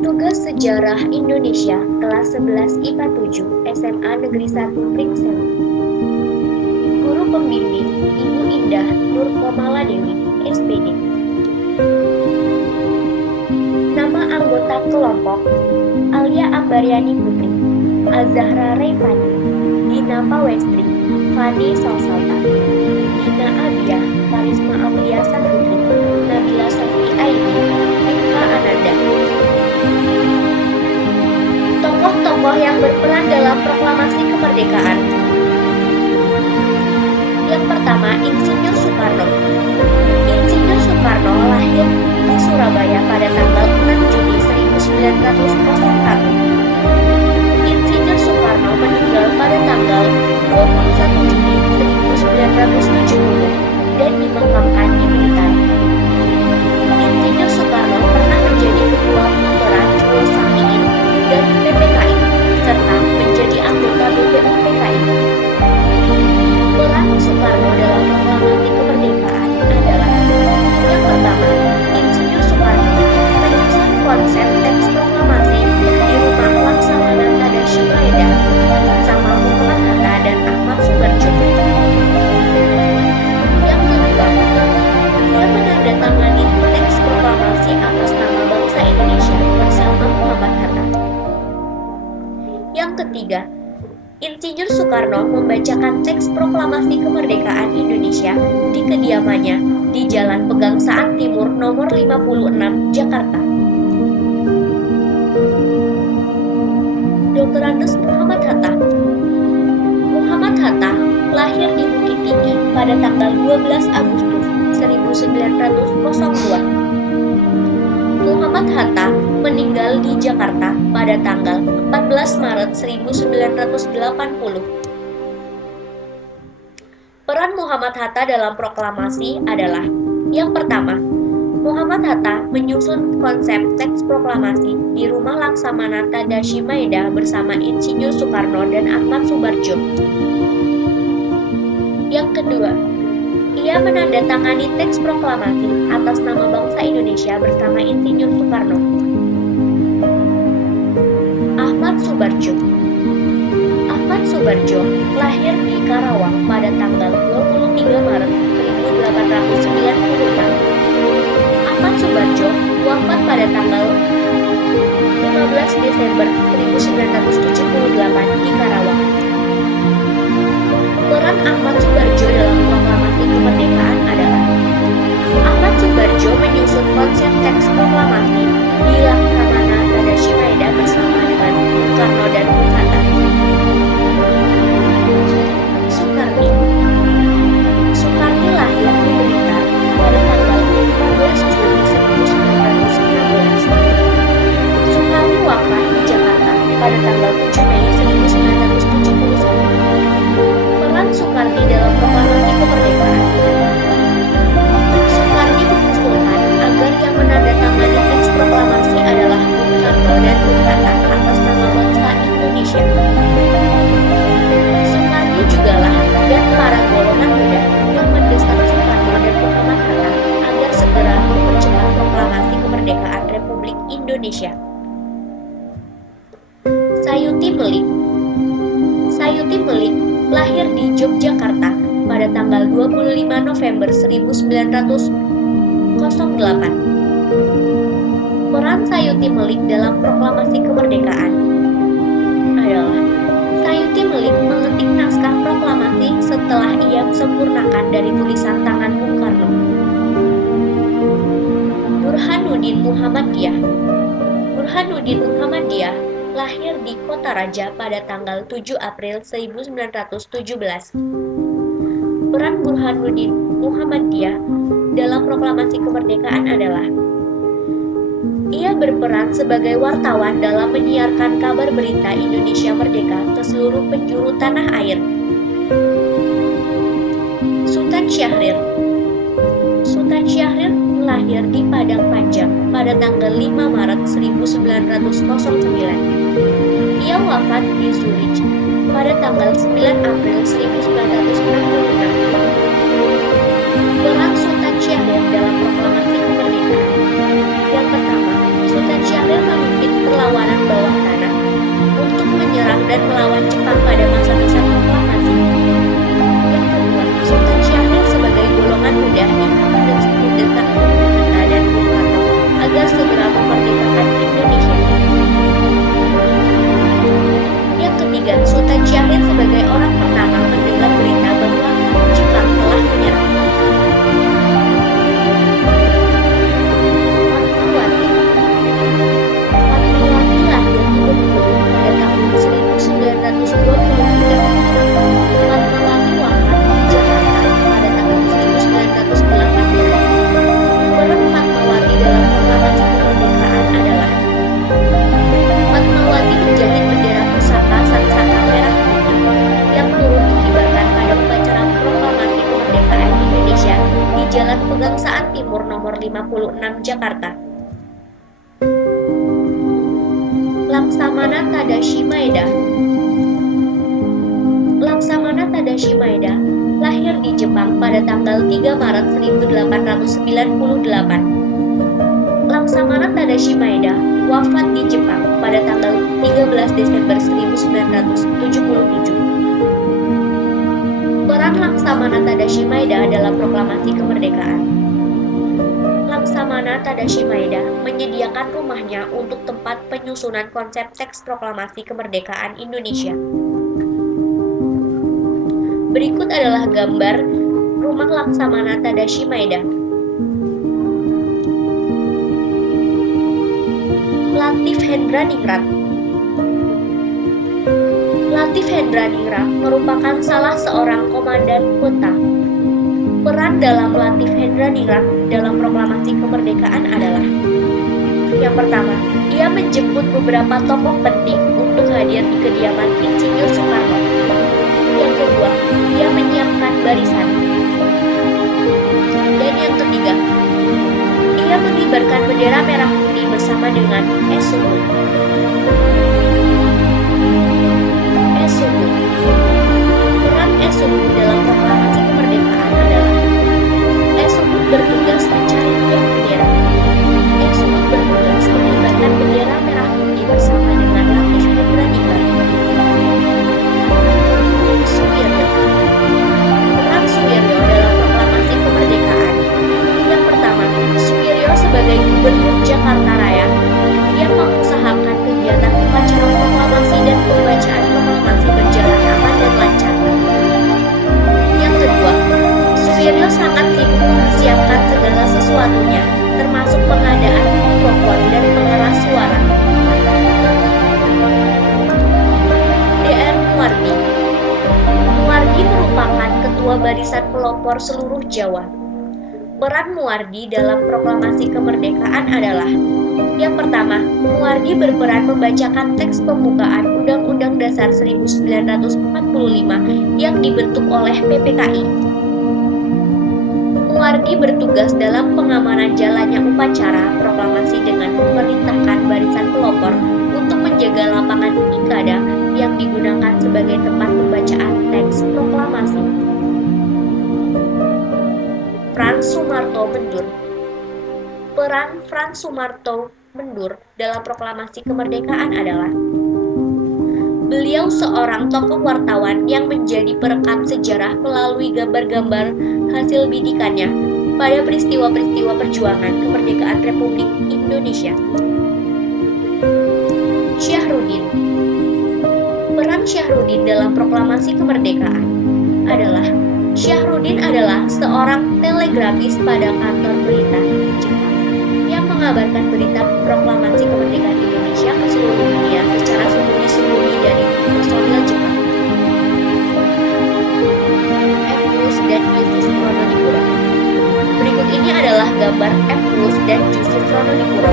Tugas Sejarah Indonesia kelas 11 IPA 7 SMA Negeri 1 Pringsel. Guru Pembimbing Ibu Indah Nur Komala Dewi, SPD. Nama anggota kelompok: Alia Ambaryani Putri, Azahra Reyfani, Dina Pawestri, Fani Salsata, Dina Abiyah, Karisma Aulia Saputri, Nabila Sofi Aini, Ika Ananda. Tokoh-tokoh yang berperan dalam proklamasi kemerdekaan. Yang pertama, Insinyur Soekarno. Insinyur Soekarno lahir di Surabaya pada tanggal 6 Juni 1901. Insinyur Soekarno meninggal pada tanggal 21 Juni 1970 dan dimakamkan di Blitar. Insinyur Soekarno pernah menjadi ketua Pemberan Juro Samiin dan PPKI serta menjadi anggota BPUPKI. Peran Soekarno dalam proklamasi kemerdekaan adalah: yang pertama, Insinyur Soekarno menyusun konsep teks proklamasi di rumah Laksamana Tadashi Maeda bersama Muhammad Hatta dan Ahmad Subarjo. Yang kedua, dia menandatangani teks proklamasi atas nama bangsa Indonesia bersama Muhammad Hatta. Yang ketiga, Insinyur Soekarno membacakan teks proklamasi kemerdekaan Indonesia di kediamannya di Jalan Pegangsaan Timur nomor 56, Jakarta. Dr. Andes Muhammad Hatta. Muhammad Hatta lahir di Bukit Tinggi pada tanggal 12 Agustus 1902. Muhammad Hatta meninggal di Jakarta pada tanggal 14 Maret 1980. Peran Muhammad Hatta dalam proklamasi adalah: yang pertama, Muhammad Hatta menyusun konsep teks proklamasi di rumah Laksamana Tadashi Maeda bersama Insinyur Soekarno dan Ahmad Subarjo. Yang kedua, ia menandatangani teks proklamasi atas nama bangsa Indonesia bersama Insinyur Soekarno. Ahmad Subarjo. Ahmad Subarjo lahir di Karawang pada tanggal 23 Maret 1896. Ahmad Subarjo wafat pada tanggal 15 Desember 1978 di Karawang. Peran Ahmad Subarjo dalam proklamasi kemerdekaan adalah: Ahmad Subarjo menyusun konsep teks proklamasi di Laksamana Tadashi Maeda bersama dengan Bung Karno dan Bung Hatta. Soekarni. Soekarni lahir di Blitar pada tanggal 14 Juli 1916. Soekarni wafat di Jakarta pada tanggal 7 Mei 1971. Peran Soekarni dalam proklamasi kemerdekaan. Soekarni mengusulkan agar yang menandatangani teks proklamasi adalah Bung Karno dan Bung Hatta atas nama bangsa Indonesia. Soekarni jugalah dan para golongan muda yang mendesak Soekarno dan Muhammad Hatta agar segera mempercepat proklamasi kemerdekaan Republik Indonesia. Sayuti Melik. Sayuti Melik lahir di Yogyakarta pada tanggal 25 November 1908. Peran Sayuti Melik dalam proklamasi kemerdekaan adalah: Sayuti Melik mengetik naskah proklamasi setelah ia sempurnakan dari tulisan tangan Bung Karno. Burhanuddin Muhammadiyah. Burhanuddin Muhammadiyah lahir di Kota Raja pada tanggal 7 April 1917. Peran Burhanuddin Muhammadiyah dalam proklamasi kemerdekaan adalah: ia berperan sebagai wartawan dalam menyiarkan kabar berita Indonesia merdeka ke seluruh penjuru tanah air. Sultan Syahrir. Sultan Syahrir lahir di Padang Panjang pada tanggal 5 Maret 1909. Ia wafat di Zurich pada tanggal 9 April 1966. Peran Sultan Syahrir dalam proklamasi kemerdekaan Jakarta. Laksamana Tadashi Maeda. Laksamana Tadashi Maeda lahir di Jepang pada tanggal 3 Maret 1898. Laksamana Tadashi Maeda wafat di Jepang pada tanggal 13 Desember 1977. Peran Laksamana Tadashi Maeda dalam proklamasi kemerdekaan. Laksamana Tadashi Maeda menyediakan rumahnya untuk tempat penyusunan konsep teks proklamasi kemerdekaan Indonesia. Berikut adalah gambar rumah Laksamana Tadashi Maeda. Latif Hendraningrat. Latif Hendraningrat merupakan salah seorang komandan kota. Peran dalam Latif Hendraningrat dalam proklamasi kemerdekaan adalah: yang pertama, ia menjemput beberapa tokoh penting untuk hadir di kediaman Insinyur Soekarno. Yang kedua, ia menyiapkan barisan. Dan yang ketiga, ia mengibarkan bendera merah putih bersama dengan Esubun. Esubun. Peran Esubun dalam proklamasi kemerdekaan adalah: Esubun bertugas mencari tiang bendera. Esubun bertugas mengibarkan bendera merah putih bersama dengan Latif Hendraningrat. Suwiryo. Peran Suwiryo dalam proklamasi kemerdekaan. Yang pertama, Suwiryo sebagai Gubernur Jakarta Raya yang mengusahakan kegiatan upacara proklamasi dan pembacaan proklamasi berjalan aman dan lancar. Yang kedua, Suwiryo sangat sibuk mempersiapkan segala sesuatunya, termasuk pengadaan mikrofon dan pengeras suara. Dr. Muwardi. Muwardi merupakan Ketua Barisan Pelopor seluruh Jawa. Peran Muwardi dalam proklamasi kemerdekaan adalah: yang pertama, Muwardi berperan membacakan teks pembukaan Undang-Undang Dasar 1945 yang dibentuk oleh PPKI. Muwardi bertugas dalam pengamanan jalannya upacara proklamasi dengan memerintahkan barisan pelopor untuk menjaga lapangan Ikada yang digunakan sebagai tempat pembacaan teks proklamasi. Frans Sumarto Mendur. Peran Frans Sumarto Mendur dalam proklamasi kemerdekaan adalah: beliau seorang tokoh wartawan yang menjadi perekam sejarah melalui gambar-gambar hasil bidikannya pada peristiwa-peristiwa perjuangan kemerdekaan Republik Indonesia. Syahrudin. Peran Syahrudin dalam proklamasi kemerdekaan adalah: Syahrudin adalah seorang telegrafis pada kantor berita Jepang yang mengabarkan berita proklamasi kemerdekaan Indonesia ke seluruh dunia secara sembunyi-sembunyi dari personil Jepang. F. dan Yusuf Pronodipuro. Berikut ini adalah gambar F. dan Yusuf Pronodipuro